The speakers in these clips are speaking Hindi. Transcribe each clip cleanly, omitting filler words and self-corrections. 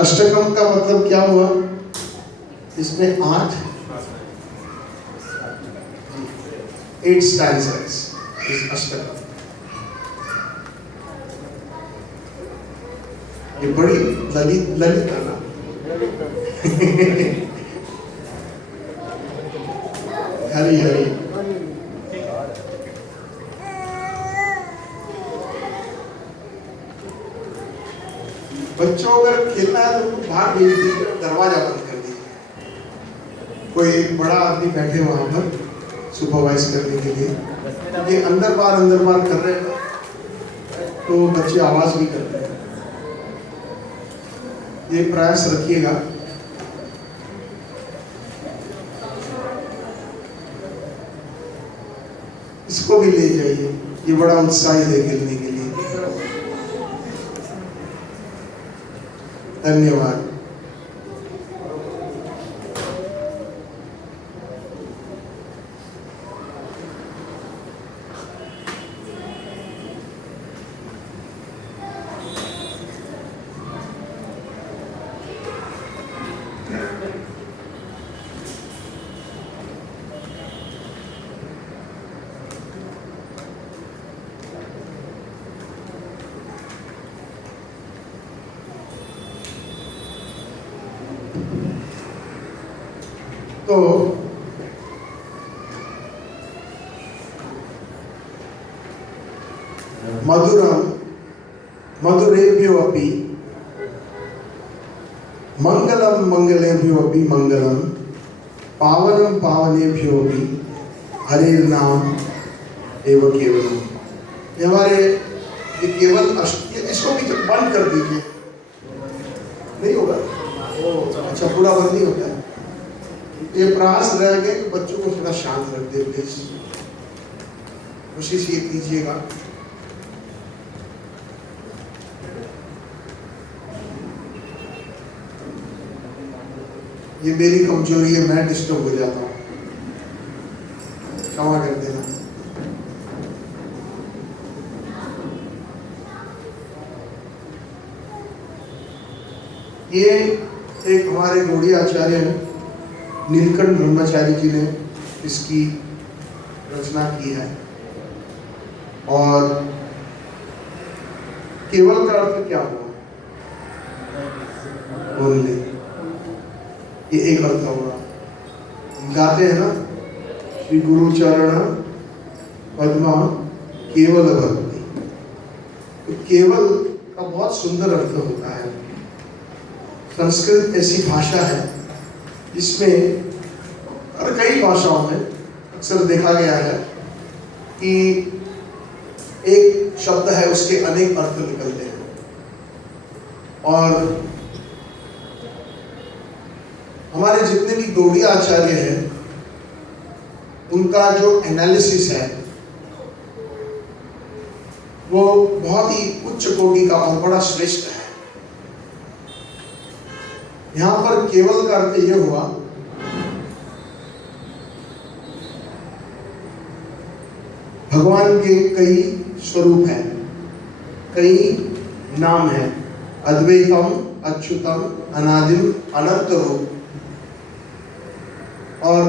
अष्टकम का मतलब क्या हुआ? इसमें 8 स्टैंज़ास इस अष्टकम। ये बड़ी ललित है ना। हरी हरी। बच्चों अगर खेलना है तो उनको बाहर भेज दीजिए, दरवाजा बंद कर दीजिए। कोई एक बड़ा आदमी बैठे वहां पर सुपरवाइज करने के लिए। ये अंदर बार कर रहे हैं तो बच्चे आवाज भी कर रहे हैं। ये प्रयास रखिएगा। इसको भी ले जाइए, ये बड़ा उत्साहित है खेलने के लिए। धन्यवाद। तो मधुरम मधुरेभ्यो अपि मंगलम मंगलेभ्यो अपि मंगलम पावनम पावनेभ्यो अपि हरे नाम एवं केवलम। ये हमारे ये केवल इसको भी बंद कर दीजिए। नहीं होगा? अच्छा, पूरा बंद नहीं होता है। ये प्रयास रह गए कि बच्चों को थोड़ा शांत रख दे प्लीज। कोशिश ये कीजिएगा। ये मेरी कमजोरी है, मैं डिस्टर्ब हो जाता हूँ, क्षमा कर देना। ये एक हमारे गौड़ी आचार्य हैं, नीलकंठ ब्रह्मचारी जी ने इसकी रचना की है। और केवल का अर्थ क्या हुआ? ओनली। ये एक अर्थ हुआ। गाते हैं ना, श्री गुरु चरण पद्मा केवल भक्ति। तो केवल का बहुत सुंदर अर्थ होता है। संस्कृत ऐसी भाषा है जिसमें और कई भाषाओं में अक्सर देखा गया है कि एक शब्द है, उसके अनेक अर्थ निकलते हैं। और हमारे जितने भी गौड़ीय आचार्य हैं, उनका जो एनालिसिस है वो बहुत ही उच्च कोटि का और बड़ा श्रेष्ठ है। यहां पर केवल का अर्थ यह हुआ भगवान के कई स्वरूप हैं, कई नाम हैं। अद्वैतम, अच्युतम, अनादिम, अनंत रूप। और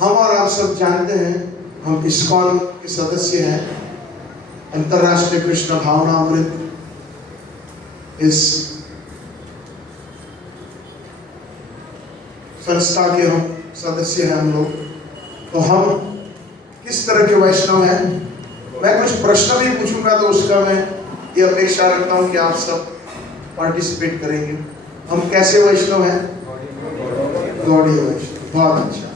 हम और आप सब जानते हैं, हम इस्कॉन के सदस्य हैं। अंतरराष्ट्रीय कृष्ण भावना अमृत इस संस्था के हम सदस्य हैं हम लोग। तो हम किस तरह के वैष्णव हैं? मैं कुछ प्रश्न भी पूछूंगा तो उसका मैं ये अपेक्षा रखता हूं कि आप सब पार्टिसिपेट करेंगे। हम कैसे वैष्णव हैं? गौड़ीय वैष्णव। बहुत अच्छा।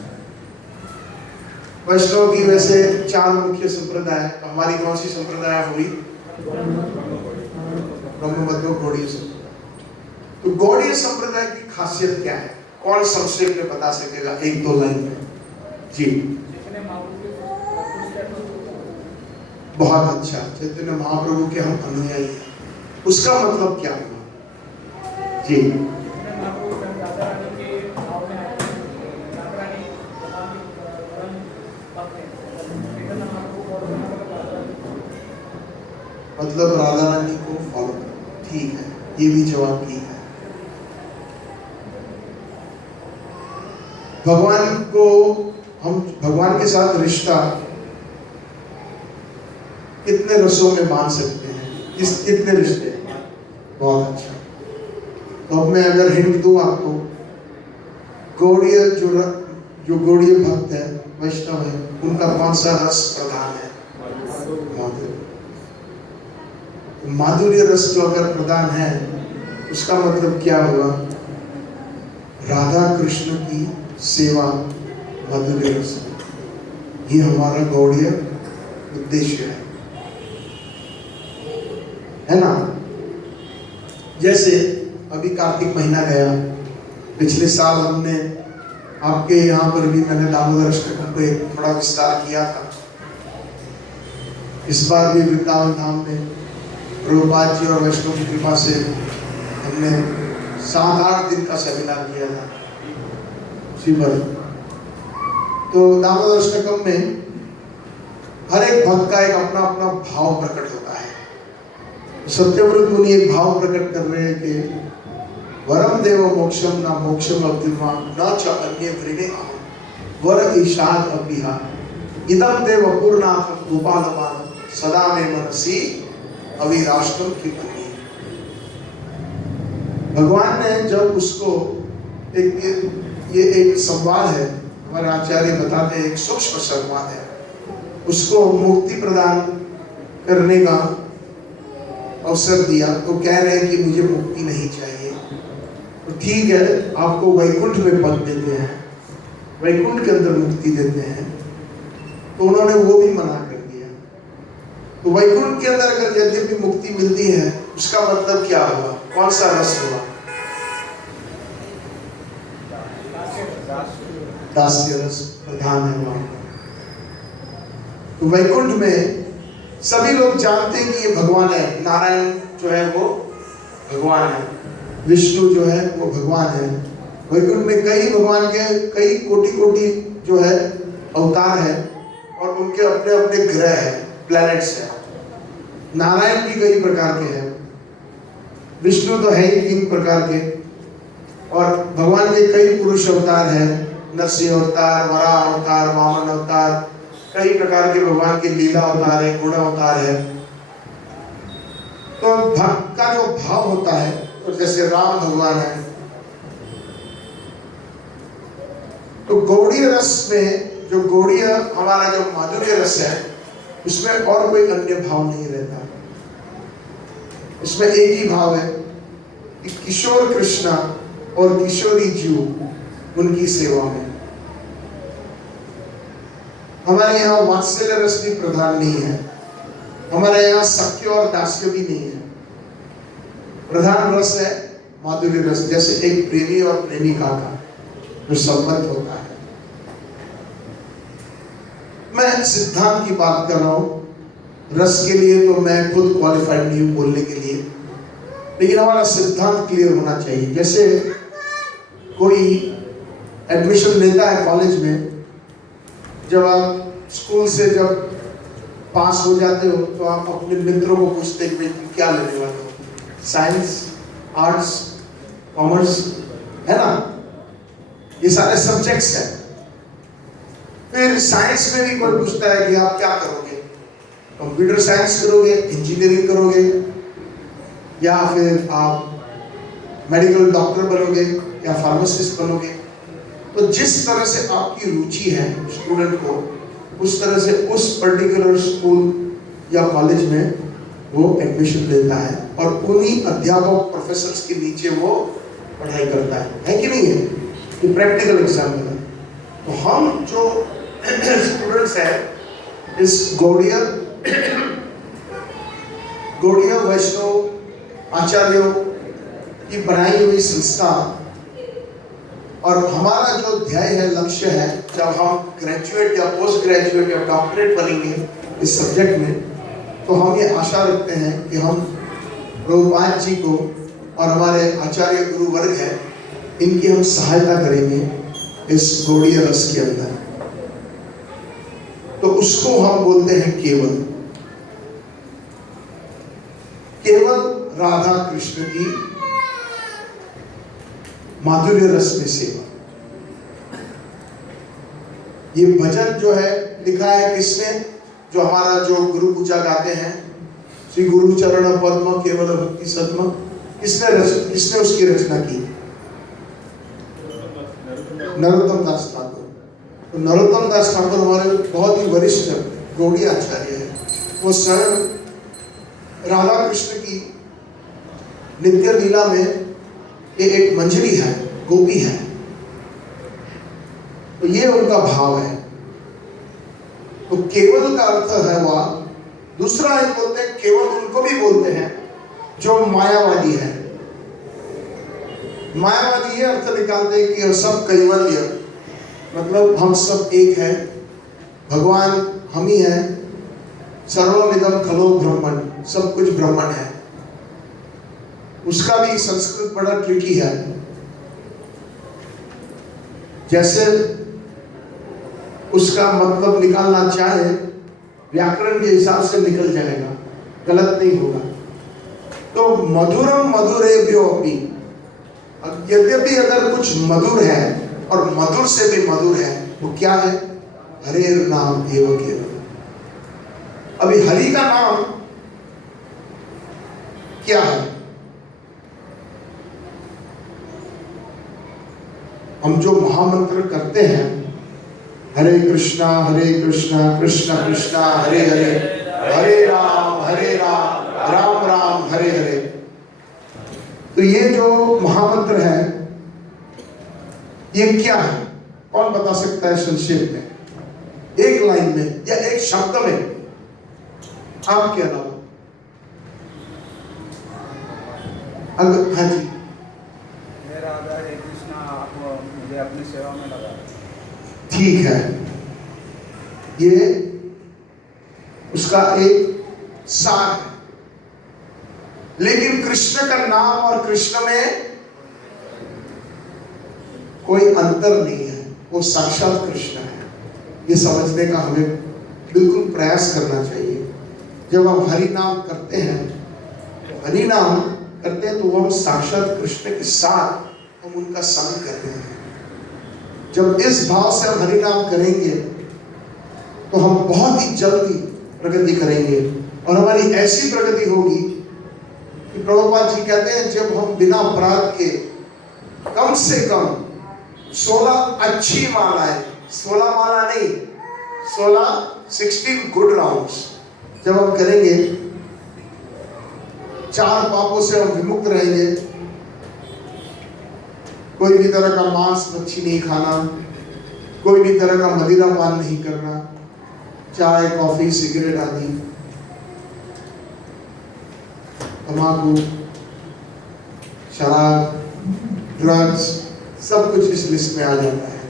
वैष्णव की वैसे 4 मुख्य संप्रदाय। हमारी कौन सी संप्रदाय हुई? ब्रह्मबद्ध गौड़ीय संप्रदाय। तो गौड़ीय संप्रदाय की खासियत क्या है? कौन संक्षेप में बता सकेगा 1-2 लाइन में? जी, बहुत अच्छा। चैतन्य महाप्रभु के हम अनुयायी हैं, उसका मतलब क्या हुआ? जी, मतलब राधा रानी को फॉलो करो। ठीक है, ये भी जवाब की है। भगवान को हम भगवान के साथ रिश्ता कितने रसों में मान सकते हैं, कितने रिश्ते? बहुत अच्छा। तो अब मैं अगर हिंट दूं आपको, गौड़ीय जो गौड़ीय भक्त है, वैष्णव है, उनका कौन सा रस प्रधान है? माधुर्य। माधुर्य रस जो अगर प्रधान है, उसका मतलब क्या हुआ? राधा कृष्ण की सेवा माधुर्य रस, ये हमारा गौड़ीय उद्देश्य है ना। जैसे अभी कार्तिक महीना गया, पिछले साल हमने आपके यहाँ पर भी मैंने दामोदर अष्टकम पे थोड़ा विस्तार किया था। इस बार भी वृंदावन धाम में प्रभुपाद जी और वैष्णव की कृपा से हमने 7-8 दिन का सेमिनार किया था शिवर। तो दामोदर अष्टकम में हर एक भक्त का एक अपना अपना भाव प्रकट होता है। सत्यव्रत मुनि एक भाव प्रकट कर रहे हैं कि वरम देव मोक्षम न मोक्षम अब्धिमा न च अन्य वृणे वर ईशाद अभिहा इदम देव पूर्णाथ गोपालमान सदा में मनसी अविराष्ट्रम की बनी। भगवान ने जब उसको ये एक संवाद है, हमारे आचार्य बताते हैं, एक सूक्ष्म संवाद है, उसको मुक्ति प्रदान करने का अवसर दिया। तो कह रहे हैं कि मुझे मुक्ति नहीं चाहिए, तो ठीक है, आपको वैकुंठ में पद देते हैं, वैकुंठ के अंदर मुक्ति देते हैं। तो उन्होंने वो भी मना कर दिया। तो वैकुंठ के अंदर अगर यद्यपि मुक्ति मिलती है, उसका मतलब क्या हुआ? कौन सा रस हुआ? दास्य रस प्रधान है वहां। तो वैकुंठ में सभी लोग जानते हैं कि ये भगवान है, नारायण जो है वो भगवान है, विष्णु जो है वो भगवान है। वैकुंठ में कई भगवान के कई कोटि जो है अवतार है, और उनके अपने अपने ग्रह है, प्लैनेट्स है। नारायण भी कई प्रकार के हैं, विष्णु तो है ही 3 प्रकार के, और भगवान के कई पुरुष अवतार हैं, नरसिंह अवतार, वराह अवतार, वामन अवतार, कई प्रकार के भगवान के लीला अवतार है, गुण अवतार है। तो भक्त का जो भाव होता है, तो जैसे राम भगवान है, तो गौड़ीय रस में जो गौड़ीय हमारा जो माधुर्य रस है, उसमें और कोई अन्य भाव नहीं रहता। इसमें एक ही भाव है कि किशोर कृष्णा और किशोरी जीव उनकी सेवा में। हमारे यहाँ वात्सल्य रस भी प्रधान नहीं है, हमारे यहाँ सख्य और दास्य भी नहीं है। प्रधान रस है माधुर्य रस, जैसे एक प्रेमी और प्रेमिका का जो संबंध होता है। मैं सिद्धांत की बात कर रहा हूं, रस के लिए तो मैं खुद क्वालिफाइड नहीं हूं बोलने के लिए, लेकिन हमारा सिद्धांत क्लियर होना चाहिए। जैसे कोई एडमिशन लेता है कॉलेज में, जब आप स्कूल से जब पास हो जाते हो तो आप अपने मित्रों को पूछते हैं कि तुम क्या लेने वाले हो, साइंस, आर्ट्स, कॉमर्स, है ना, ये सारे सब्जेक्ट्स हैं। फिर साइंस में भी कोई पूछता है कि आप क्या करोगे, कंप्यूटर साइंस करोगे, इंजीनियरिंग करोगे, या फिर आप मेडिकल डॉक्टर बनोगे या फार्मासिस्ट बनोगे। तो जिस तरह से आपकी रुचि है स्टूडेंट को, उस तरह से उस पर्टिकुलर स्कूल या कॉलेज में वो एडमिशन लेता है, और उन्हीं अध्यापक प्रोफेसर्स के नीचे वो पढ़ाई करता है कि नहीं है? ये प्रैक्टिकल एग्जाम्पल है। तो हम जो स्टूडेंट्स हैं इस गौड़ीय वैष्णव आचार्यों की बनाई हुई संस्था, और हमारा जो ध्येय है, लक्ष्य है, जब हम ग्रेजुएट या पोस्ट ग्रेजुएट या डॉक्टरेट बनेंगे इस सब्जेक्ट में, तो हम ये आशा रखते हैं कि हम प्रभुपाद जी को और हमारे आचार्य गुरु वर्ग है, इनकी हम सहायता करेंगे इस गौड़ीय रस के अंदर। तो उसको हम बोलते हैं केवल राधा कृष्ण की माधुर्य रस में सेवा। ये भजन जो है लिखा है किसने? जो हमारा जो गुरु पूजा गाते हैं, श्री गुरु चरण पद्म केवल भक्ति सद्म, किसने उसकी रचना की? नरोत्तम दास ठाकुर। तो नरोत्तम दास ठाकुर हमारे बहुत ही वरिष्ठ गौड़ी आचार्य है। वो स्वयं राधा कृष्ण की नित्य लीला में ये एक मंजरी है, गोपी है। तो ये उनका भाव है। तो केवल का अर्थ है वह। दूसरा एक बोलते हैं केवल, उनको भी बोलते हैं जो मायावादी है। मायावादी ये अर्थ निकालते हैं कि सब कैवल्य, मतलब हम सब एक है, भगवान हम ही है, सर्वमिदं खलो ब्रह्मण, सब कुछ ब्रह्मण है। उसका भी संस्कृत बड़ा ट्रिकी है। जैसे उसका मतलब निकालना चाहे व्याकरण के हिसाब से निकल जाएगा, गलत नहीं होगा। तो मधुरम मधुरेभ्यो अपि, यद्यपि अगर कुछ मधुर है और मधुर से भी मधुर है, वो क्या है? हरे नाम एव केवल। अभी हरि का नाम क्या है? हम जो महामंत्र करते हैं, हरे कृष्णा कृष्ण कृष्णा हरे हरे, हरे राम राम राम हरे हरे। तो ये जो महामंत्र है, ये क्या है? कौन बता सकता है संक्षेप में, एक लाइन में या एक शब्द में, आपके अलावा? अगर हाँ जी, राधा हे कृष्णा, आप मुझे अपनी सेवा में लगा। ठीक है, ये उसका एक सार है। लेकिन कृष्ण का नाम और कृष्ण में कोई अंतर नहीं है, वो साक्षात कृष्ण है। ये समझने का हमें बिल्कुल प्रयास करना चाहिए। जब हम हरि नाम करते हैं, हरि नाम करते हैं, तो वो हम साक्षात कृष्ण के साथ हम उनका संग कर रहे हैं। जब इस भाव से हम हरि नाम करेंगे तो हम बहुत ही जल्दी प्रगति करेंगे, और हमारी ऐसी प्रगति होगी कि प्रभुपाद जी कहते हैं, जब हम बिना अपराध के कम से कम 16 अच्छी मालाएं, 16 माला नहीं, 16 गुड राउंड्स जब हम करेंगे, 4 पापों से हम विमुक्त रहेंगे। कोई भी तरह का मांस मच्छी नहीं खाना, कोई भी तरह का मदिरा पान नहीं करना, चाय कॉफी सिगरेट आदि, तंबाकू शराब ड्रग्स, सब कुछ इस लिस्ट में आ जाता है।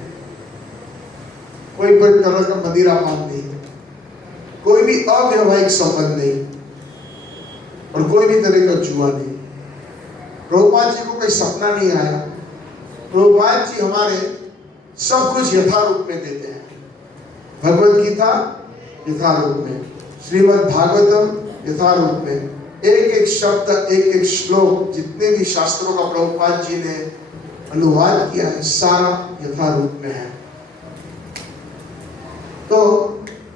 कोई भी तरह का मदिरा पान नहीं, कोई भी अवैवाहिक संबंध नहीं, और कोई भी तरह का जुआ नहीं। प्रभुपाद जी को कोई सपना नहीं आया। प्रभुपाद जी हमारे सब कुछ यथारूप में देते हैं। भगवद गीता यथारूप में, श्रीमद् भागवतम यथारूप में, एक एक शब्द, एक एक श्लोक, जितने भी शास्त्रों का प्रभुपाद जी ने अनुवाद किया है, सारा यथारूप में है। तो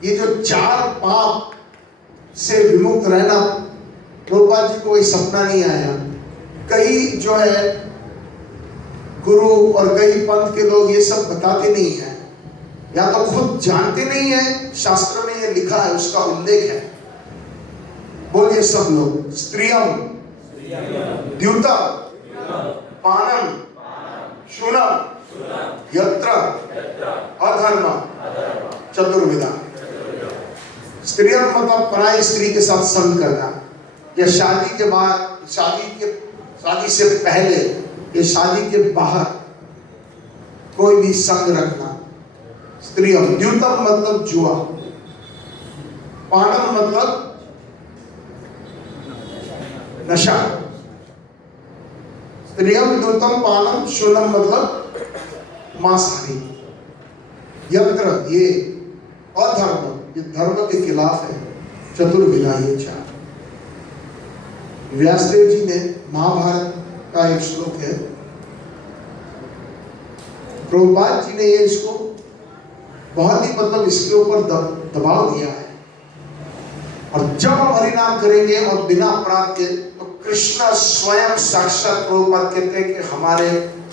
ये जो 4 पाप से विमुक्त रहना, प्रभुपाद जी को कोई सपना नहीं आया। कई जो है गुरु और कई पंथ के लोग ये सब बताते नहीं है, या तो खुद जानते नहीं है, शास्त्र में ये लिखा है, उसका उल्लेख है। बोलिए सब लोग, स्त्रियम द्यूतम पानम शूनम यत्र अधर्म चतुर्विधा। स्त्रियम मतलब पराई स्त्री के साथ संग करना, या शादी के बाद, शादी से पहले या शादी के बाहर कोई भी संग रखना। स्त्रियम द्यूतम मतलब जुआ, पानम मतलब नशा। स्त्रियम द्यूतम पानम शूनम मतलब मांसाहारी। यत्र ये अधर्म, ये धर्म के खिलाफ है। चतुर्विधा ये 4। व्यासदेव जी ने महाभारत का एक श्लोक है, प्रभुपाद जी ने ये इसको बहुत ही मतलब इसके ऊपर दबाव दिया है। और जब हम हरिनाम करेंगे और बिना अपराध के, तो कृष्ण स्वयं साक्षात प्रभुपाद कहते हैं कि हमारे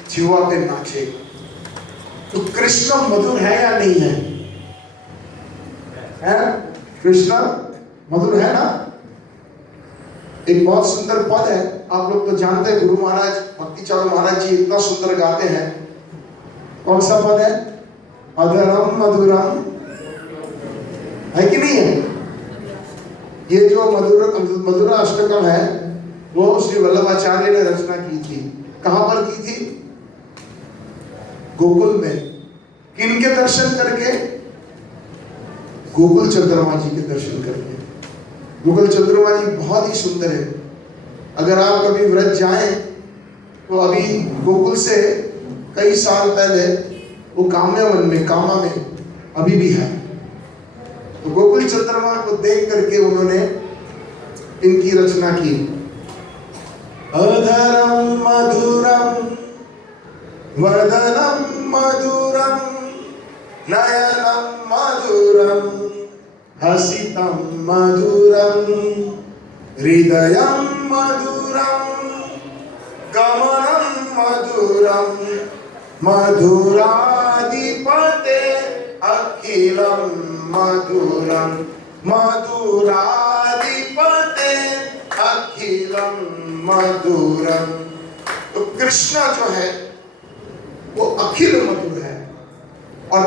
जीवा पे नाचे। तो कृष्ण मधुर है या नहीं है? कृष्ण मधुर है ना? एक बहुत सुंदर पद है, आप लोग तो जानते हैं, गुरु महाराज भक्ति चारू महाराज जी इतना सुंदर गाते हैं। कौन सा पद है? अधरम मधुरम, है कि नहीं है? ये जो मधुरा अष्टकम है वो श्री वल्लभाचार्य ने रचना की थी। कहां पर की थी? गोकुल में। किनके दर्शन करके? गोकुल चंद्रमा जी के दर्शन करके। गोकुल चंद्रमा जी बहुत ही सुंदर है। अगर आप कभी व्रत जाएं तो अभी गोकुल से कई साल पहले वो काम्यवन में, कामा में अभी भी है। तो गोकुल चंद्रमा को देख करके उन्होंने इनकी रचना की। अधरम मधुरम वदनम मधुरम नयनम मधुरम हसितम मधुरम हृदयम मधुरम गमनम मधुरम मधुराधिपते अखिलम मधुरम मधुराधिपते अखिलम मधुरम। तो कृष्ण जो है वो अखिल मधुर है। और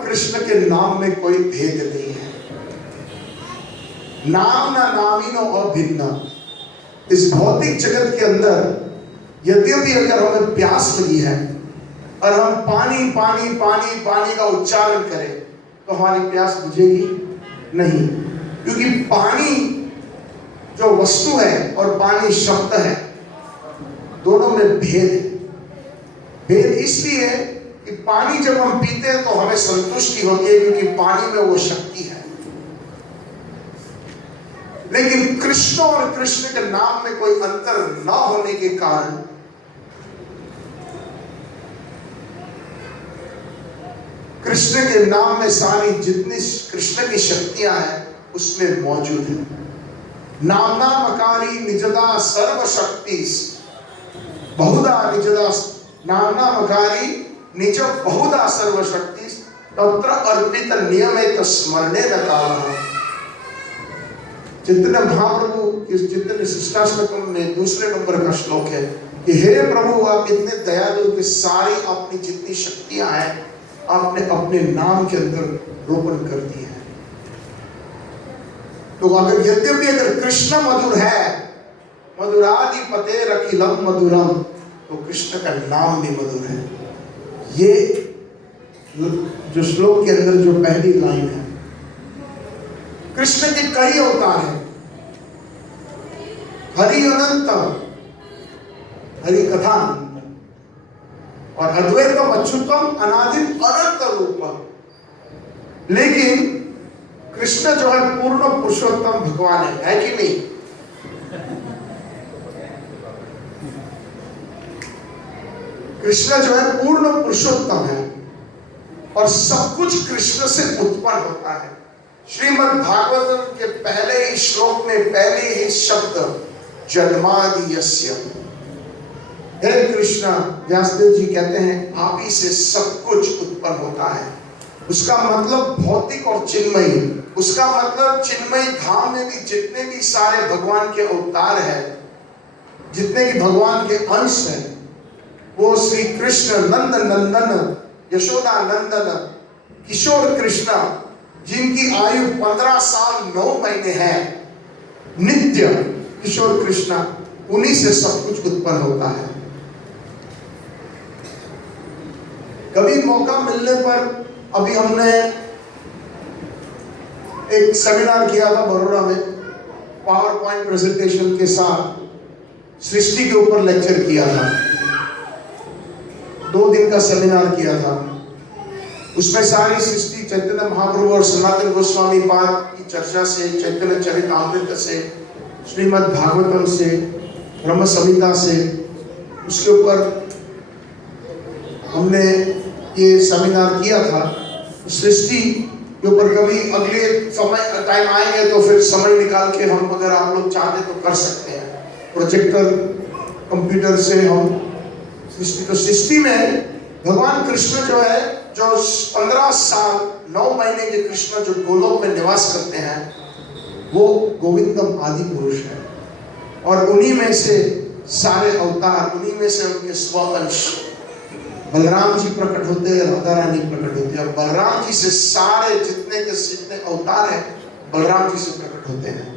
कृष्ण के नाम में कोई भेद नहीं है। नाम ना नामीनो अभिन्न। इस भौतिक जगत के अंदर यद्यपि अगर हमें प्यास लगी है और हम पानी पानी पानी पानी का उच्चारण करें तो हमारी प्यास बुझेगी नहीं, क्योंकि पानी जो वस्तु है और पानी शब्द है, दोनों में भेद है। भेद इसलिए कि पानी जब हम पीते हैं तो हमें संतुष्टि होती है, क्योंकि पानी में वो शक्ति है। लेकिन कृष्ण और कृष्ण के नाम में कोई अंतर न होने के कारण कृष्ण के नाम में सारी जितनी कृष्ण की शक्तियां हैं उसमें मौजूद है। नामना मकारी निजदा सर्वशक्ति बहुधा निजदा, नामना मकारी निज बहुधा सर्वशक्ति तत्र अर्पित नियमित स्मरणे न कालः। चैतन्य महाप्रभु इस चैतन्य शिष्टाष्टकम में दूसरे नंबर का श्लोक है कि हे प्रभु, आप इतने दयालु कि सारी अपनी जितनी शक्तियां हैं आपने अपने नाम के अंदर रोपण कर दी है। तो अगर यद्यपि अगर कृष्ण मधुर है, मधुराधिपते अखिलम मधुरम, तो कृष्ण का नाम भी मधुर है। ये जो श्लोक के अंदर जो पहली लाइन है, कृष्ण के कई अवतार हैं। हरि अनंत, हरि कथा और अद्वैतम अच्युतम अनादिम अनंत रूपम। लेकिन कृष्ण जो है पूर्ण पुरुषोत्तम भगवान है कि नहीं? कृष्ण जो है पूर्ण पुरुषोत्तम है और सब कुछ कृष्ण से उत्पन्न होता है। श्रीमद् भागवतम के पहले ही श्लोक में पहले ही शब्द जन्मादि यस्य। हे कृष्ण, व्यासदेव जी कहते हैं आप ही से सब कुछ उत्पन्न होता है। उसका मतलब भौतिक और चिन्मयी। उसका मतलब चिन्मयी धाम में भी जितने भी सारे भगवान के अवतार हैं, जितने भी भगवान के अंश हैं, वो श्री कृष्ण नंद नंदन यशोदा नंदन किशोर कृष्ण, जिनकी आयु 15 साल 9 महीने है, नित्य किशोर कृष्ण, उन्हीं से सब कुछ उत्पन्न होता है। कभी मौका मिलने पर, अभी हमने एक सेमिनार किया था बड़ौदा में, पावर पॉइंट प्रेजेंटेशन के साथ सृष्टि के ऊपर लेक्चर किया था। 2 दिन का सेमिनार किया था। उसमें सारी सृष्टि चैतन्य महाप्रभु और सनातन गोस्वामी पाद की चर्चा से, चैतन्य चरितामृत से, श्रीमद् भागवतम से, ब्रह्म संहिता से, उसके ऊपर हमने ये सेमिनार किया था। सृष्टि के ऊपर कभी अगले समय टाइम आएंगे तो फिर समय निकाल के हम, अगर आप लोग चाहते तो कर सकते हैं प्रोजेक्टर कंप्यूटर से हम सृष्टि में भगवान कृष्ण जो है, जो 15 साल 9 महीने के कृष्ण जो गोलोक में निवास करते हैं, वो गोविंदम आदि पुरुष है। और उन्हीं में से सारे अवतार, उन्हीं में से उनके स्व अंश बलराम जी प्रकट होते हैं, राधा रानी प्रकट होती है। और बलराम जी से सारे जितने अवतार हैं बलराम जी से प्रकट होते हैं।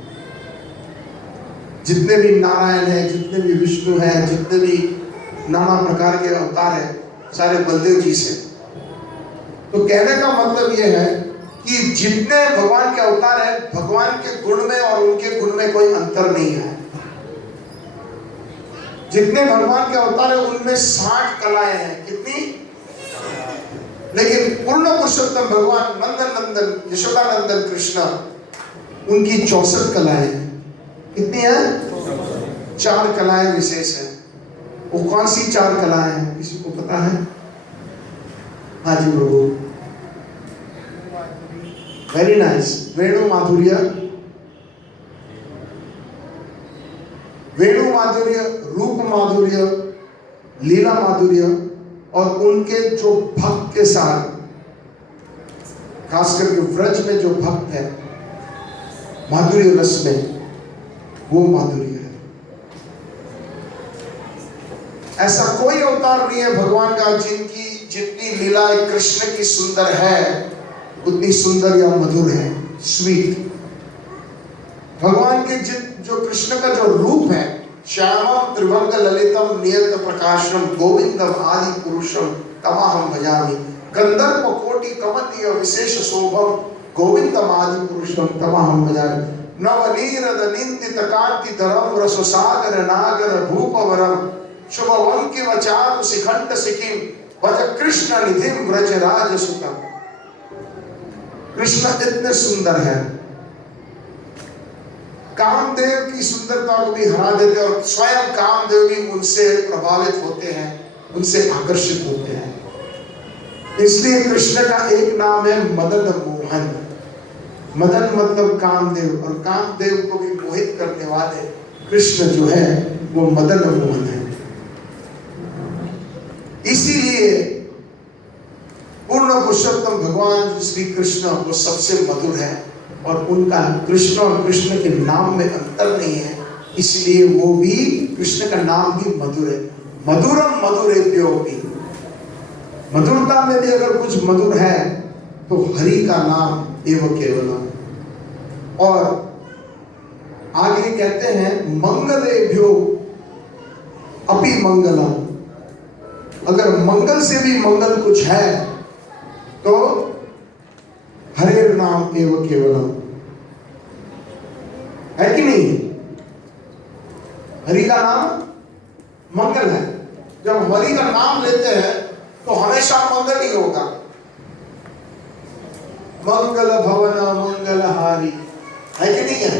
जितने भी नारायण हैं, जितने भी विष्णु हैं, जितने भी नाना प्रकार के अवतार हैं, सारे बलदेव जी से। तो कहने का मतलब यह है कि जितने भगवान के अवतार हैं, भगवान के गुण में और उनके गुण में कोई अंतर नहीं है। जितने भगवान के अवतार हैं उनमें 60 कलाएं हैं। कितनी? लेकिन पूर्ण पुरुषोत्तम भगवान नंदन नंदन यशोदा नंदन कृष्ण, उनकी 64 कलाएं हैं। कितनी है? 4 कलाएं विशेष है। वो कौन सी 4 कलाएं हैं, किसी को पता है? हाँ जी प्रभु, वेरी नाइस। वेणु माधुर्य, वेणु माधुर्य, रूप माधुर्य, लीला माधुर्य, और उनके जो भक्त के साथ, खास करके व्रज में जो भक्त है माधुर्य रस में, वो माधुर्य है। ऐसा कोई अवतार नहीं है भगवान का जिनकी जितनी लीला कृष्ण की सुंदर है उतनी सुंदर या मधुर है, स्वीट। भगवान के जो कृष्ण का जो रूप है, श्यामम त्रिभंग ललितम नियत प्रकाशम गोविंदम आदि पुरुषम तमाहम भजामि, गंधर्व कोटि कमनीय विशेष शोभम गोविंदम आदि पुरुषम तमाहम भजामि, नवनीरद निंदित कांति धरम रससागर नागर भूपवरम शुभवं की वचारु शिखंड सिकिम भज कृष्ण निधिम व्रजराज सुतम। कृष्ण इतने सुंदर है, कामदेव की सुंदरता को भी हरा देते और स्वयं कामदेव भी उनसे प्रभावित होते हैं, उनसे आकर्षित होते हैं। इसलिए कृष्ण का एक नाम है मदन मोहन। मदन मतलब कामदेव, और कामदेव को भी मोहित करने वाले कृष्ण जो है वो मदन मोहन है। इसीलिए पूर्ण पुरुषोत्तम भगवान श्री कृष्ण वो सबसे मधुर है, और उनका कृष्ण और कृष्ण के नाम में अंतर नहीं है, इसलिए वो भी, कृष्ण का नाम भी मधुर है। मधुरम मधुरेभ्यो भी, मधुरता में भी अगर कुछ मधुर है तो हरि का नाम एव केवलम। और आगे कहते हैं मंगलेभ्यो अपि मंगलम, अगर मंगल से भी मंगल कुछ है तो हरे नाम एव केवलम, है कि नहीं? हरि का नाम मंगल है। जब हरि का नाम लेते हैं तो हमेशा मंगल ही होगा। मंगल भवन मंगलहारी, है कि नहीं है?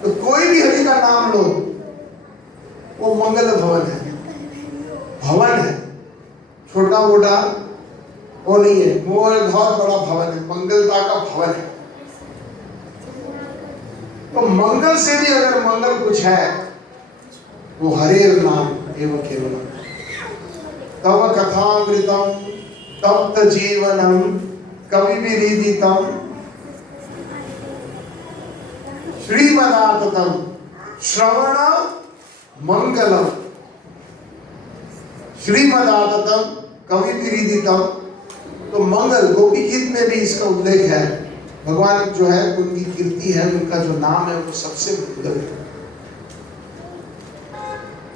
तो कोई भी हरि का नाम लो वो मंगल भवन है, भवन है, छोटा मोटा वो नहीं है, वो बहुत बड़ा भवन है, मंगलता का भवन है। तो मंगल से भी अगर मंगल कुछ है वो हरे नाम एवं केवल। तव कथामृतम तप्त जीवनम कवि विरीदितम श्रीमदाततम श्रवण मंगलम, श्रीमदाततम कवि विरीदितम। तो मंगल, गोपी गीत में भी इसका उल्लेख है। भगवान जो है उनकी कीर्ति है, उनका जो नाम है वो सबसे मंगल है,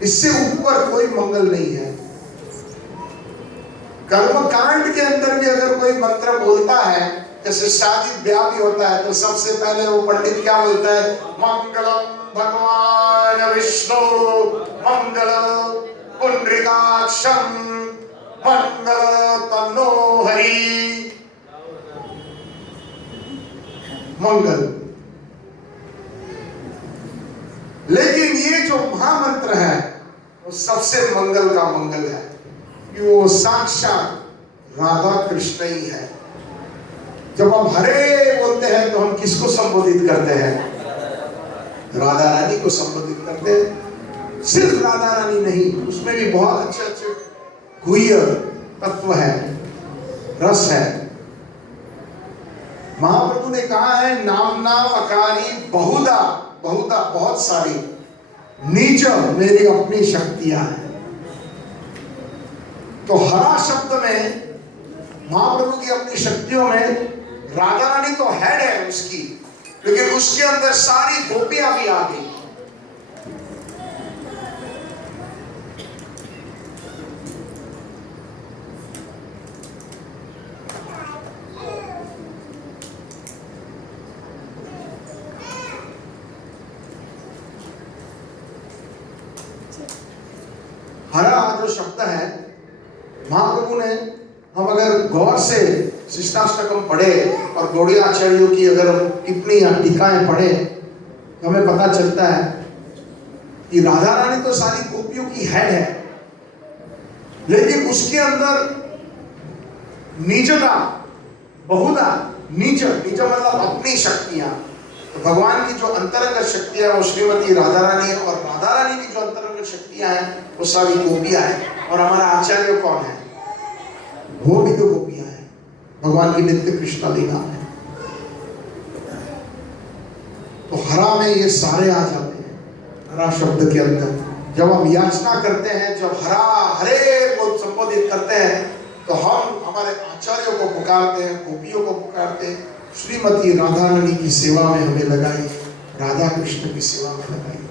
इससे ऊपर कोई मंगल नहीं है। कर्म कांड के अंदर भी अगर कोई मंत्र बोलता है, जैसे शादी ब्याह भी होता है, तो सबसे पहले वो पंडित क्या बोलता है? मंगलम भगवान विष्णु मंगलम पुंडरीकाक्षम मंगल तन्नो हरि। मंगल। लेकिन ये जो महामंत्र है वो सबसे मंगल का मंगल है, कि वो साक्षात राधा कृष्ण ही है। जब हम हरे बोलते हैं तो हम किसको संबोधित करते हैं? राधा रानी को संबोधित करते हैं। सिर्फ राधा रानी नहीं, उसमें भी बहुत अच्छे अच्छे गुह्य तत्व है, रस है। महाप्रभु ने कहा है नाम नाम अकारी बहुधा बहुधा, बहुत सारी नीच मेरी अपनी शक्तियां हैं। तो हरा शब्द में महाप्रभु की अपनी शक्तियों में राधा रानी तो हेड है उसकी, लेकिन उसके अंदर सारी गोपियां भी आ गई। हरा जो शब्द है महाप्रभु ने, हम अगर गौर से शिष्टाष्टकम पढ़े और गौड़ीय आचार्यों की अगर टिप्पणी या टीकाएं पढ़े तो हमें पता चलता है कि राधा रानी तो सारी गोपियों की हेड है, लेकिन उसके अंदर निजता बहुधा, निज निज मतलब अपनी शक्तियां। तो भगवान की जो अंतरंग शक्तियां वो श्रीमती राधा रानी, और राधा रानी की जो अंतरंग शक्तियां हैं वो सारी गोपियां हैं। और हमारा आचार्य कौन है? वो भी तो गोपियां हैं, भगवान की नित्य कृष्ण लीला है। तो हरा में ये सारे आ जाते हैं, हरा शब्द के अंदर। जब हम याचना करते हैं, जब हरा हरे को संबोधित करते हैं, तो हम हमारे आचार्यों को पुकारते हैं, गोपियों को पुकारते हैं, श्रीमती राधा रानी की सेवा में हमें लगाइए, राधा कृष्ण की सेवा में लगाइए।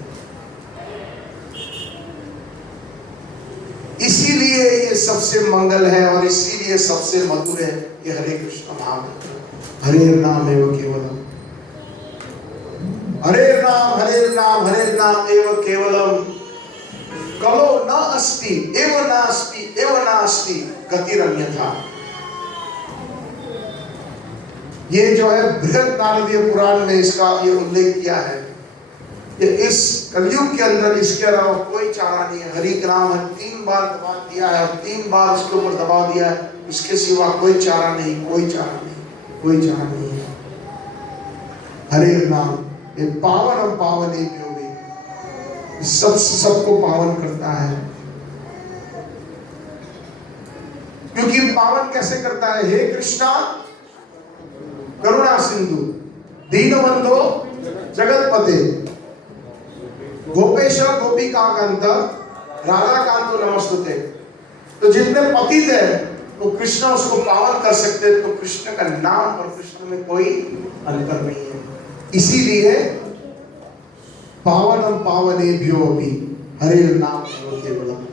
इसीलिए ये सबसे मंगल है और इसीलिए सबसे मधुर है ये हरे कृष्ण महामंत्र। हरे नाम एवं केवलम, हरे नाम एवं केवलम, कलो न अस्ति एवं नास्ति गतिरन्यथा। ये जो है बृहद नारदीय पुराण में इसका ये उल्लेख किया है। ये इस कलयुग के अंदर इसके अलावा कोई चारा नहीं है। हरि नाम है 3 बार दबा दिया है, 3 बार उसके ऊपर दबा दिया है, इसके सिवा कोई चारा नहीं, कोई चारा नहीं, कोई चारा नहीं है। हरे नाम ये पावन पावने भी सबको पावन करता है। क्योंकि पावन कैसे करता है? हे कृष्णा करुणा सिंधु दीनबंधो जगतपते गोपेश गोपिका कांत राधा कांतो नमस्तुते। तो जितने पतित है वो कृष्ण उसको पावन कर सकते हैं। तो कृष्ण का नाम और कृष्ण में कोई अंतर नहीं है। इसीलिए पावनम पावनेभ्यो भी हरे नाम केवलम।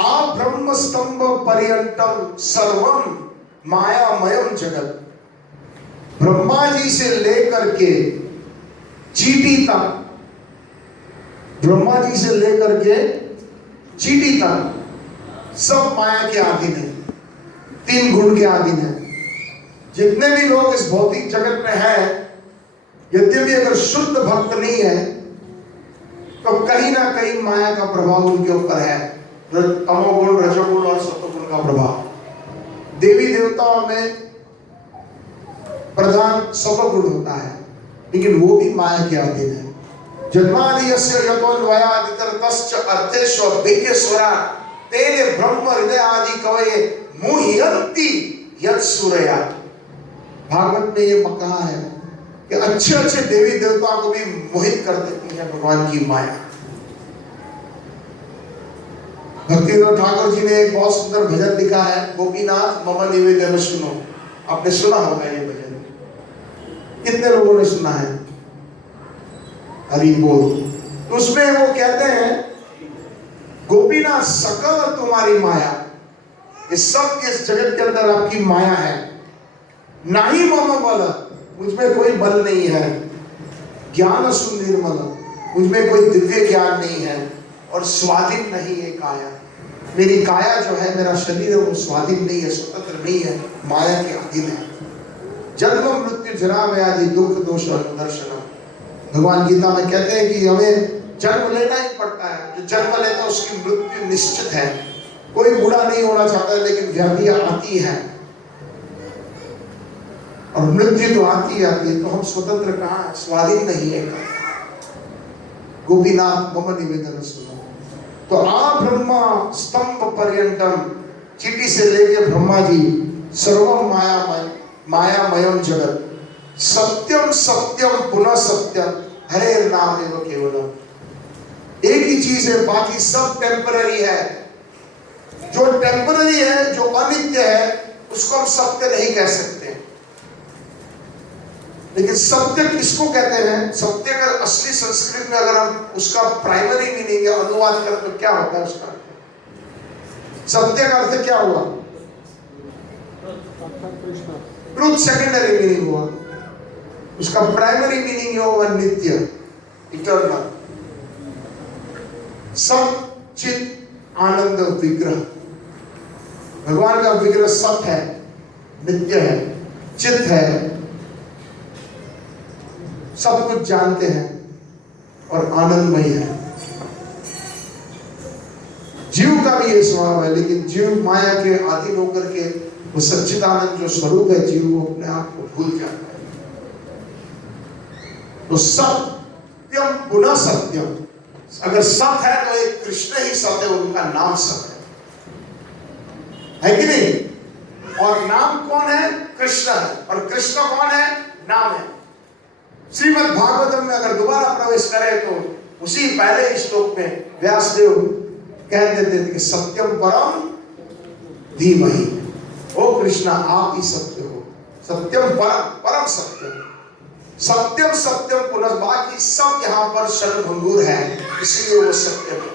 आ ब्रह्म स्तंभ पर्यंतम सर्वम मायामयम जगत। ब्रह्मा जी से लेकर के चींटी तक, ब्रह्मा जी से लेकर के चींटी तक सब माया के अधीन है, 3 गुण के अधीन है। जितने भी लोग इस भौतिक जगत में हैं, यद्यपि अगर शुद्ध भक्त नहीं है तो कहीं ना कहीं माया का प्रभाव उनके ऊपर है। तमोगुण, रजोगुण और सत्वगुण का प्रभाव। देवी देवताओं में प्रधान सत्वगुण होता है, लेकिन वो भी माया के अधीन है। जन्मादि यस्य यतोन्वयादितरतश्च अर्थेषु विज्ञस्वरा तेने ब्रह्म हृदय आदि कवये मुह्यन्ति यत्सूरया। भागवत में ये कहा है कि अच्छे अच्छे देवी देवताओं को भी मोहित कर देती है भगवान की माया। भक्तिविनोद ठाकुर जी ने एक बहुत सुंदर भजन लिखा है, गोपीनाथ मम निवेदन सुनो। आपने सुना होगा ये भजन, कितने लोगों ने सुना है? हरि बोल। तो उसमें वो कहते हैं गोपीनाथ सकल तुम्हारी माया, इस सब इस जगत के अंदर आपकी माया है। नाही मम बल, मुझमें कोई बल नहीं है। ज्ञान सुनिर्मल, मुझमें कोई दिव्य ज्ञान नहीं है। और स्वाधीन नहीं है काया, मेरी काया जो है, मेरा शरीर है, वो स्वाधीन नहीं है, स्वतंत्र नहीं है, माया के अधीन है। जन्म मृत्यु जरा व्याधि दुख दोष दर्शनम। भगवान गीता में कहते हैं कि हमें जन्म लेना ही पड़ता है। जो जन्म लेता है उसकी मृत्यु निश्चित है। कोई बूढ़ा नहीं होना चाहता, लेकिन व्याधियां आती है और मृत्यु तो आती है, तो हम स्वतंत्र कहाँ है? स्वाधीन नहीं है। गोपीनाथ मम निवेदन सुनो। तो आ ब्रह्मा स्तंभ पर्यंतम, चीटी से लेके ब्रह्मा जी, सर्वम मायामयम जगत, सत्यम सत्यम पुनः सत्यम, हरे नाम एवं केवलम। एक ही चीज है, बाकी सब टेम्पररी है। जो टेम्पररी है, जो अनित्य है, उसको हम सत्य नहीं कह सकते। लेकिन सत्य किसको कहते हैं? सत्य का असली संस्कृत में अगर हम उसका प्राइमरी मीनिंग या अनुवाद करें तो क्या होता है उसका? सत्य का अर्थ क्या हुआ? ट्रुथ सेकेंडरी मीनिंग हुआ। उसका प्राइमरी मीनिंग होगा नित्य, इटर्नल, सत चित आनंद विग्रह। भगवान का विग्रह सत है, नित्य है, चित है, सब कुछ जानते हैं और आनंदमय है। जीव का भी ये स्वभाव है, लेकिन जीव माया के अधीन होकर के वो सच्चिदानंद जो स्वरूप है जीव, वो अपने आप को भूल जाता है। तो सत्यम पुनः सत्यम, अगर सत है तो एक कृष्ण ही सत है, उनका नाम सत है कि नहीं? और नाम कौन है? कृष्ण है। और कृष्ण कौन है? नाम है। श्रीमद् भागवतम में अगर दोबारा प्रवेश करें तो उसी पहले श्लोक में व्यासदेव कह देते थे कि सत्यम परम धीमहि, ओ कृष्णा आप ही सत्य हो। सत्यम परम, परम सत्यम, सत्यम सत्यम पुनः, बाकी सब यहाँ पर षडभंगुर है, इसलिए वो सत्य है।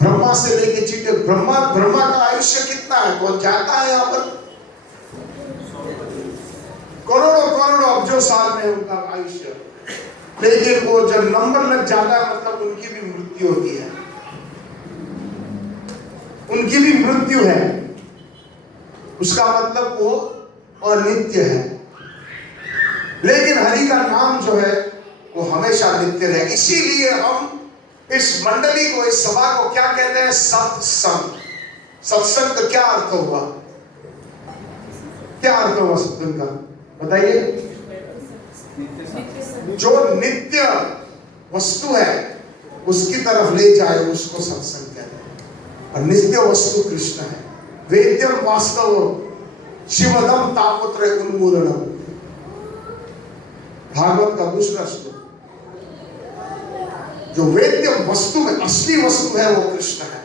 ब्रह्मा से लेके चीटे, ब्रह्मा का आयुष्य कितना है कौन जानता है? यहाँ पर करोड़ों करोड़ों अब्जों साल में उनका आयुष्य, लेकिन वो जब नंबर लग जाता है, मतलब उनकी भी मृत्यु होती है, उनकी भी मृत्यु है। उसका मतलब वो अनित्य है। लेकिन हरि का नाम जो है वो हमेशा नित्य रहे। इसीलिए हम इस मंडली को, इस सभा को क्या कहते हैं? सत्संग। सत्संग का क्या अर्थ हुआ? क्या अर्थ हुआ सत्संग का? बताइए। जो नित्य वस्तु है उसकी तरफ ले जाए, उसको सत्संग कहते हैं। और नित्य वस्तु कृष्ण है। वेद्यम वास्तव शिवदम तापत्र उन्मूलनम, भागवत का दूसरा श्लोक। जो वेद्य वस्तु में असली वस्तु है वो कृष्ण है।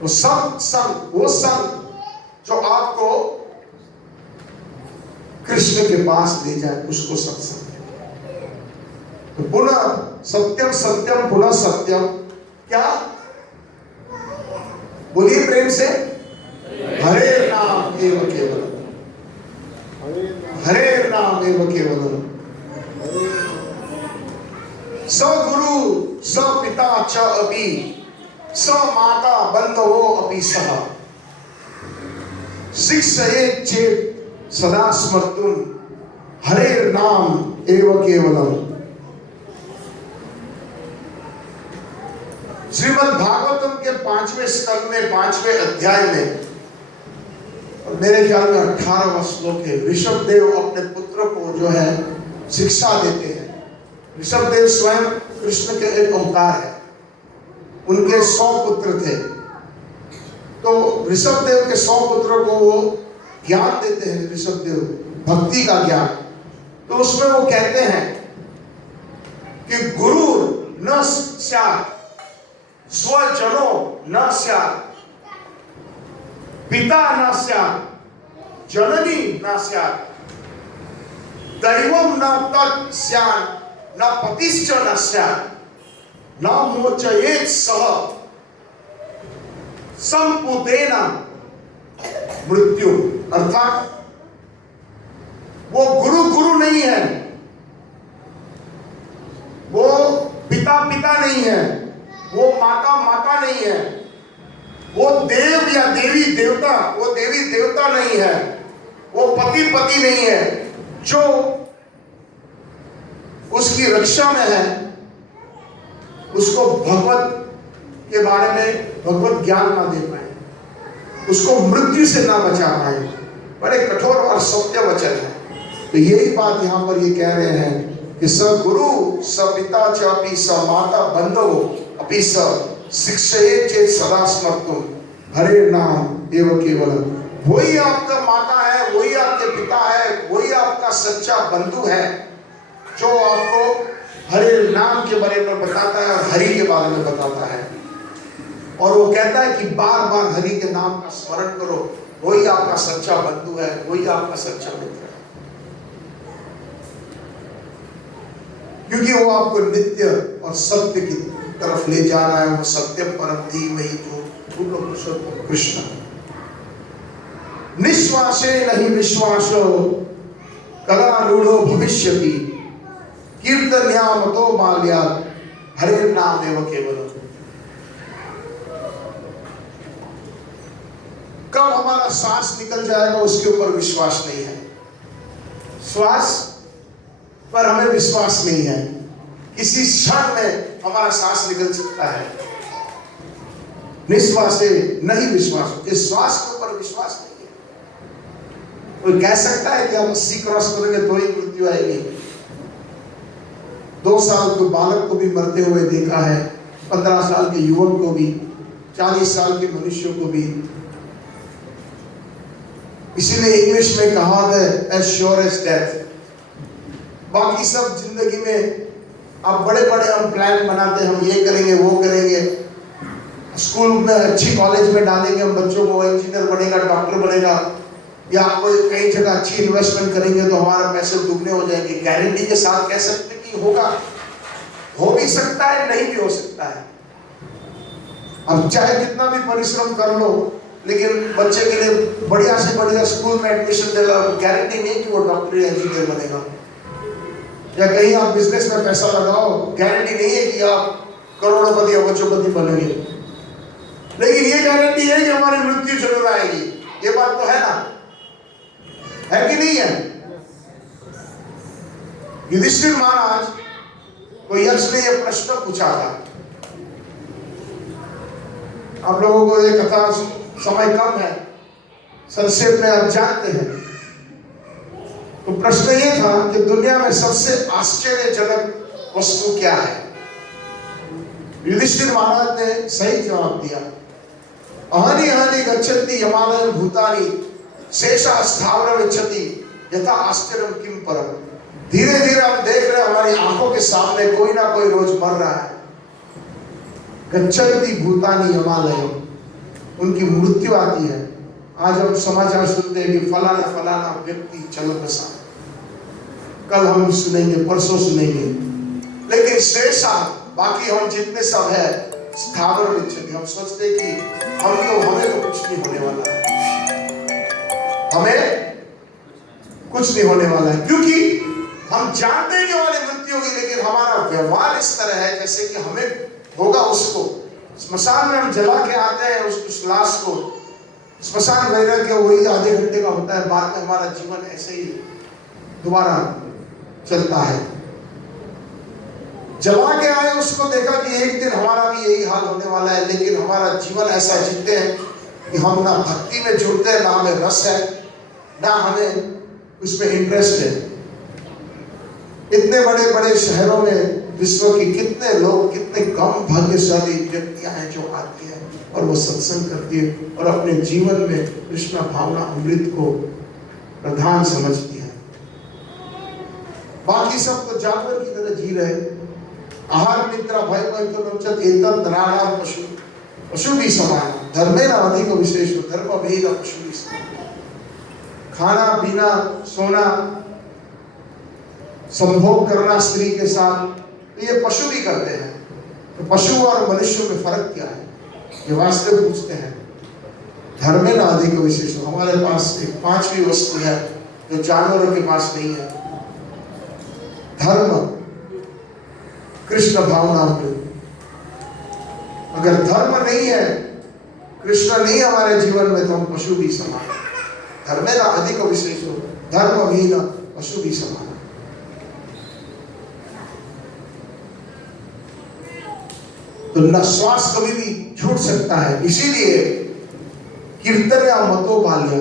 वो सत्संग, वो संग जो आपको कृष्ण के पास ले जाए, उसको सत्संग है। तो पुनः सत्यम सत्यम पुनः सत्यम, क्या बोलिए प्रेम से? हरे नाम एवं केवलम, हरे नाम एवं केवलम। स गुरु स पिता च अपि, स माता बंधवो अपि सह, शिक्षयेत् चेत् सदा स्मर्तुं, हरे नाम एवं केवलम। श्रीमद् भागवतम के 5वें स्कंद में 5वें अध्याय में, मेरे ख्याल में 18वां श्लोक है। ऋषभदेव अपने पुत्र को जो है शिक्षा देते हैं। ऋषभदेव स्वयं कृष्ण के एक अवतार है। उनके 100 पुत्र थे, तो ऋषभदेव के 100 पुत्रों को वो ज्ञान देते हैं। ऋषभदेव भक्ति का ज्ञान। तो उसमें वो कहते हैं कि गुरु न स्यात्, स्वजनो न स्यात्, पिता न स्यात्, जननी न स्यात्, दैवम न तत् स्यात्, न पतिश्च न स्यात्, न मोचयेत् सः संपुतेन मृत्यु। अर्थात वो गुरु गुरु नहीं है, वो पिता पिता नहीं है, वो माता माता नहीं है, वो देव या देवी देवता, वो देवी देवता नहीं है, वो पति पति नहीं है। जो उसकी रक्षा में है उसको भगवत के बारे में भगवत ज्ञान ना दे पाए, उसको मृत्यु से ना बचा पाए। बड़े कठोर और सत्य वचन है। तो यही बात यहाँ पर ये कह रहे हैं कि स गुरु स पिता च अपि स माता बंधवो अपि स शिक्षयेत् चेत् सदा स्मर्तुं हरे नाम एव केवलम। वही आपका माता है, वही आपके पिता है, वही आपका सच्चा बंधु है जो आपको हरे नाम के बारे में बताता है और हरि के बारे में बताता है। और वो कहता है कि बार बार हरि के नाम का स्मरण करो, वही आपका सच्चा बंधु है, वही आपका सच्चा मित्र है, क्योंकि वो आपको नित्य और सत्य की तरफ ले जा रहा है। वो सत्य परम धीमहि जो पूर्ण पुरुषोत्तम कृष्ण। निश्वासे नहीं विश्वासो कलारूढ़ो भविष्यति कीर्तन्यामतो बाल्यात् हरे नाम एव केवलम। कब हमारा सांस निकल जाएगा उसके ऊपर विश्वास नहीं है। श्वास पर हमें विश्वास नहीं है। किसी क्षण में हमारा सांस निकल सकता है। निश्वासे नहीं विश्वास, इस श्वास के ऊपर विश्वास नहीं है। कोई कह सकता है कि हम 80 क्रॉस करेंगे तो ही मृत्यु आएगी। 2 साल के बालक को भी मरते हुए देखा है, 15 साल के युवक को भी, 40 साल के मनुष्य को भी। इसीलिए इंग्लिश में कहावत है as sure as death। बाकी सब जिंदगी में आप बड़े बड़े हम प्लान बनाते हैं, हम ये करेंगे वो करेंगे, स्कूल में अच्छी कॉलेज में डालेंगे हम बच्चों को, इंजीनियर बनेगा, डॉक्टर बनेगा, या आपको कई जगह अच्छी इन्वेस्टमेंट करेंगे तो हमारा पैसे दुगने हो जाएंगे। गारंटी के साथ कह सकते कि होगा, हो भी सकता है, नहीं भी हो सकता है। अब चाहे कितना भी परिश्रम कर लो, लेकिन बच्चे के लिए बढ़िया से बढ़िया स्कूल में एडमिशन दे लो, गारंटी नहीं कि वो डॉक्टर या इंजीनियर बनेगा। या कहीं आप बिजनेस में पैसा लगाओ, गारंटी नहीं है कि आप करोड़पति या बच्चोपति बनेंगे। लेकिन ये गारंटी है कि हमारी मृत्यु जरूर आएगी। ये बात तो है ना, है कि नहीं है? युधिष्ठिर महाराज को यक्ष ने यह प्रश्न पूछा था। आप लोगों को ये कथा समय कम है, संक्षेप में आप जानते हैं। तो प्रश्न ये था कि दुनिया में सबसे आश्चर्यजनक वस्तु क्या है? युधिष्ठिर महाराज ने सही जवाब दिया, अहनि अहनि गच्छन्ति हिमालयं भूतानि शेषा स्थावरं गच्छति यथा आश्चर्यं किम परम। धीरे धीरे हम देख रहे हैं हमारी आंखों के सामने कोई ना कोई रोज मर रहा है। गच्छन्ति भूतानि हिमालयं, उनकी मृत्यु आती है। आज हम समाचार सुनते हैं कि फलाना फलाना व्यक्ति चल बसा, कल हम सुनेंगे, परसों सुनेंगे। लेकिन शेषा, बाकी हम जितने सब है स्थावर विच्छेद, हम सोचते हैं कि हमें तो कुछ नहीं होने वाला है, हमें कुछ नहीं होने वाला है, क्योंकि हम जानते हैं कि हमारी मृत्यु होगी, लेकिन हमारा व्यवहार इस तरह है जैसे कि हमें होगा। उसको स्मशान में हम जला के आते हैं उस लाश को, स्मशान वैराग्य वही आधे घंटे का होता है, बाद में हमारा जीवन ऐसे ही दोबारा चलता है। जला के आए उसको, देखा कि एक दिन हमारा भी यही हाल होने वाला है, लेकिन हमारा जीवन ऐसा जीते हैं कि हम ना भक्ति में जुड़ते हैं, ना हमें रस है, ना हमें उसमें इंटरेस्ट है। इतने बड़े बड़े शहरों में विश्व की कितने लोग, कितने कम भाग्यशाली व्यक्तियां हैं जो आती हैं और वो सत्संग करती है और अपने जीवन में कृष्ण भावना अमृत को प्रधान समझती है। बाकी सब तो जानवर की तरह जी रहे। आहार निद्रा भय मैथुनोचत एतत् नराणां पशु पशु भी समान धर्मेण अधिक विशेष धर्म भेद पशु भी समान। खाना पीना सोना संभोग करना स्त्री के साथ, तो ये पशु भी करते हैं। तो पशु और मनुष्य में फर्क क्या है, ये वास्तव पूछते हैं। धर्मेण अधिक विशेष, हमारे पास एक 5वीं वस्तु है जो जानवरों के पास नहीं है, धर्म, कृष्ण भावना। अगर धर्म नहीं है, कृष्ण नहीं हमारे जीवन में, तो हम पशु भी समान। धर्मेण अधिक विशेष धर्म भी न पशु भी समान। तो न श्वास कभी भी छूट सकता है। इसीलिए कीर्तन या मतो बाल्या,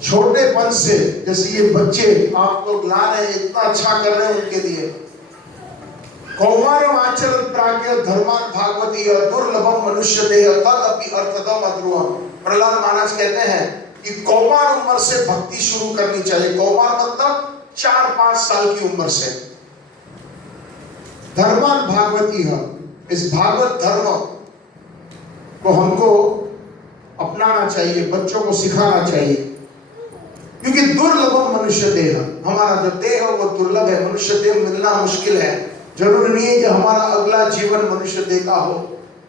छोटेपन से, जैसे ये बच्चे आप लोग ला रहे हैं, इतना अच्छा कर रहे हैं उनके लिए। कौमारम आचरण प्राज्ञ धर्मान भागवती दुर्लभम मनुष्य देह तदपि अर्थदम अध्रुवम। प्रहलाद महाराज कहते हैं कि कौमार उम्र से भक्ति शुरू करनी चाहिए। कौमार मतलब 4-5 साल की उम्र से। धर्मान भागवती है, इस भागवत धर्म को हमको अपनाना चाहिए, बच्चों को सिखाना चाहिए। क्योंकि दुर्लभम मनुष्य देह, हमारा जो देह है वो दुर्लभ है, मनुष्य देह मिलना मुश्किल है। जरूरी नहीं है कि हमारा अगला जीवन मनुष्य देह का हो।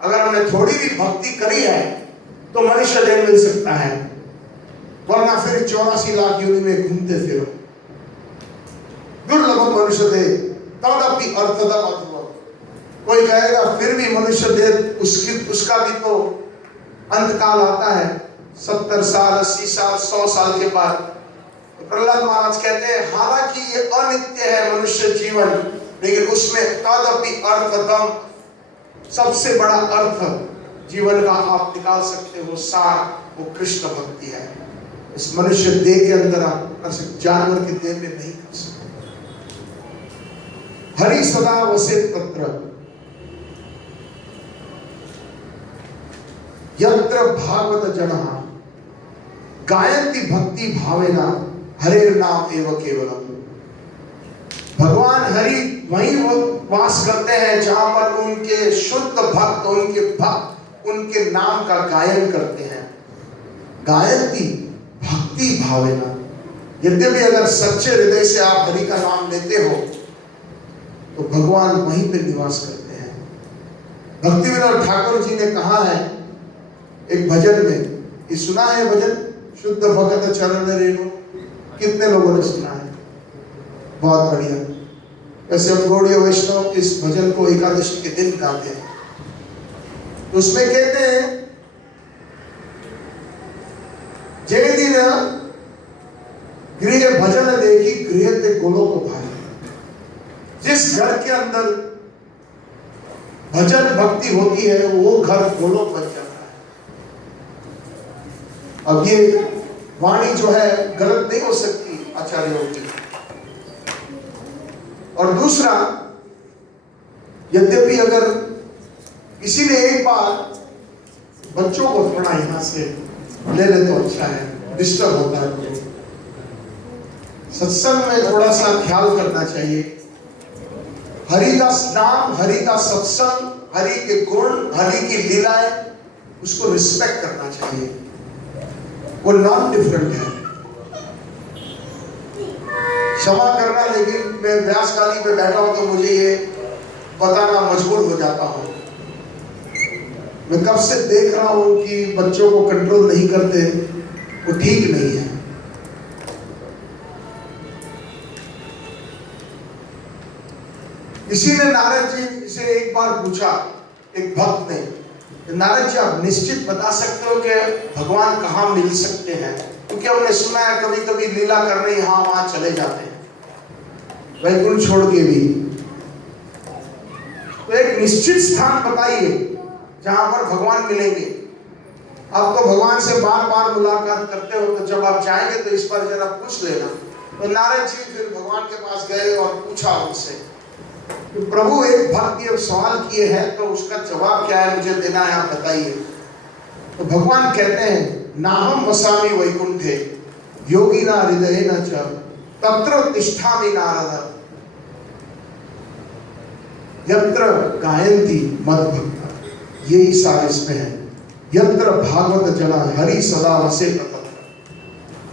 अगर हमने थोड़ी भी भक्ति करी है तो मनुष्य देह मिल सकता है, वरना फिर 84 लाख योनि में घूमते फिरो। दुर्लभम मनुष्य देह तदपि अर्थदम अध्रुवम। कोई कहेगा फिर भी मनुष्य देह उसका भी तो अंत काल आता है, 70 साल 80 साल 100 साल के बाद। तो प्रहलाद महाराज कहते हैं हालांकि ये अनित्य है मनुष्य जीवन, लेकिन उसमें तदपि अर्थदम, सबसे बड़ा अर्थ जीवन का आप निकाल सकते हो, सार वो कृष्ण भक्ति है। इस मनुष्य देह के अंदर आप कर सकते, जानवर के देह में नहीं कर सकते। हरि सदा वसे तत्र यत्र भागवत जना गायन्ति भक्ति भावेना हरे नाम एव केवलम। भगवान हरि वहीं वास करते हैं जहां पर उनके शुद्ध भक्त, उनके भक्त उनके नाम का गायन करते हैं। गायन्ति भक्ति भावेना, यद्यपि अगर सच्चे हृदय से आप हरि का नाम लेते हो तो भगवान वहीं पे निवास करते हैं। भक्ति विनोद ठाकुर जी ने कहा है एक भजन में, ये सुना है भजन शुद्ध भगत चरण रेणु, कितने लोगों ने सुना है? बहुत बढ़िया। वैसे हम गौड़ीय वैष्णव इस भजन को एकादशी के दिन गाते हैं। तो उसमें कहते हैं जय दिन गृह भजन देखी गृह ते गोलों को भाई। जिस घर के अंदर भजन भक्ति होती है वो घर गोलोक बन जाता है। अब ये वाणी जो है गलत नहीं हो सकती आचार्यों की। और दूसरा, यद्यपि अगर किसी ने एक बार बच्चों को थोड़ा यहां से ले ले तो अच्छा है, डिस्टर्ब होता है तो सत्संग में थोड़ा सा ख्याल करना चाहिए। हरि का नाम, हरि का सत्संग, हरि के गुण, हरि की लीलाएं, उसको रिस्पेक्ट करना चाहिए। वो नॉन डिफरेंट है। क्षमा करना, लेकिन मैं व्यासगादी पे बैठा हूं तो मुझे ये बताना मजबूर हो जाता हूं। मैं कब से देख रहा हूं कि बच्चों को कंट्रोल नहीं करते, वो ठीक नहीं है। किसी ने नारद जी से एक बार पूछा, एक भक्त ने, नारद जी आप निश्चित बता सकते हो कि भगवान कहाँ मिल सकते हैं? क्योंकि हमने सुना है कभी कभी लीला करने यहाँ वहां चले जाते हैं, वैकुंठ छोड़ के भी। तो एक निश्चित स्थान बताइए जहां पर भगवान मिलेंगे। आप तो भगवान से बार बार मुलाकात करते हो, तो जब आप जाएंगे तो इस पर जरा पूछ लेना। तो नारद जी फिर भगवान के पास गए और पूछा उनसे, प्रभु एक भक्त ये सवाल किए हैं तो उसका जवाब क्या है, मुझे देना है, आप बताइए। तो भगवान कहते हैं नाहम वसामि वैकुंठे योगिना हृदयेन च तत्र तिष्ठामि नारद यत्र गायन्ति मद्भक्ता। यही सार इसमें है। यत्र भागवत जना हरि सदा वसे तत्र।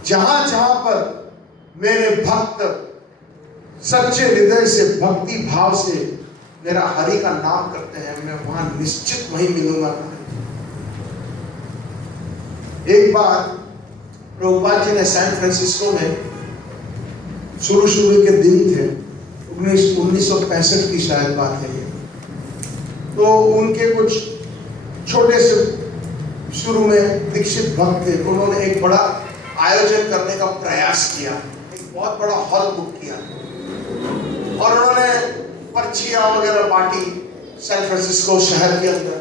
जहां जहां पर मेरे भक्त सच्चे हृदय से भक्ति भाव से मेरा हरि का नाम करते हैं, मैं वहां निश्चित वहीं मिलूंगा। एक बार प्रभुपाद जी ने सैन फ्रांसिस्को में, शुरू के दिन थे, 1965 की शायद बात है ये, तो उनके कुछ छोटे से शुरू में दीक्षित भक्त थे, उन्होंने एक बड़ा आयोजन करने का प्रयास किया। एक बहुत बड़ा हॉल बुक किया और उन्होंने पर्चियां वगैरह बांटी, सैन फ्रांसिस्को शहर के अंदर,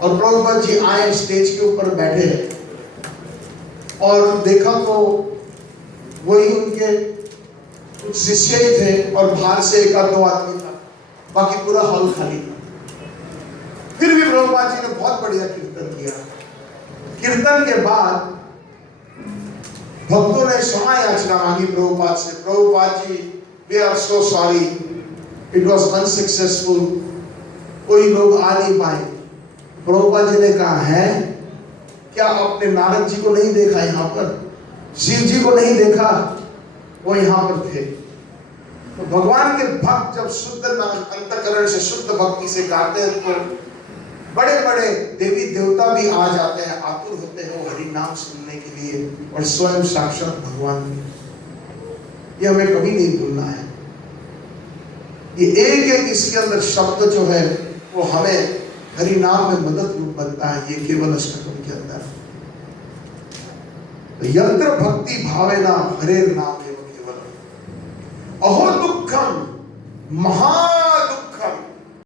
और प्रभुपाद जी आए, स्टेज के ऊपर बैठे और देखा तो वही उनके कुछ शिष्य ही थे और बाहर से एक आध दो आदमी था, बाकी पूरा हॉल खाली था। फिर भी प्रभुपाद जी ने बहुत बढ़िया कीर्तन किया। कीर्तन के बाद भक्तों ने क्षमा याचना मांगी प्रभुपाद से, Prabhupad ji we are so sorry, it was unsuccessful, कोई लोग आ नहीं पाए। प्रभुपाद जी ने कहा, है क्या आपने नारद जी को नहीं देखा यहाँ पर, शिव जी को नहीं देखा, वो यहाँ पर थे। तो भगवान के भक्त जब शुद्ध अंतःकरण से शुद्ध भक्ति से गाते हैं तो बड़े बड़े देवी देवता भी आ जाते हैं, आतुर होते हैं वो हरि नाम सुनने के लिए, और स्वयं साक्षात भगवान भी। ये हमें कभी नहीं भूलना है। ये एक एक इसके अंदर शब्द जो है वो हमें हरि नाम में मदद रूप बनता है। ये केवल अष्टकम के अंदर तो यंत्र भक्ति भावेना हरेर नाम एवं केवल अहो दुखम महा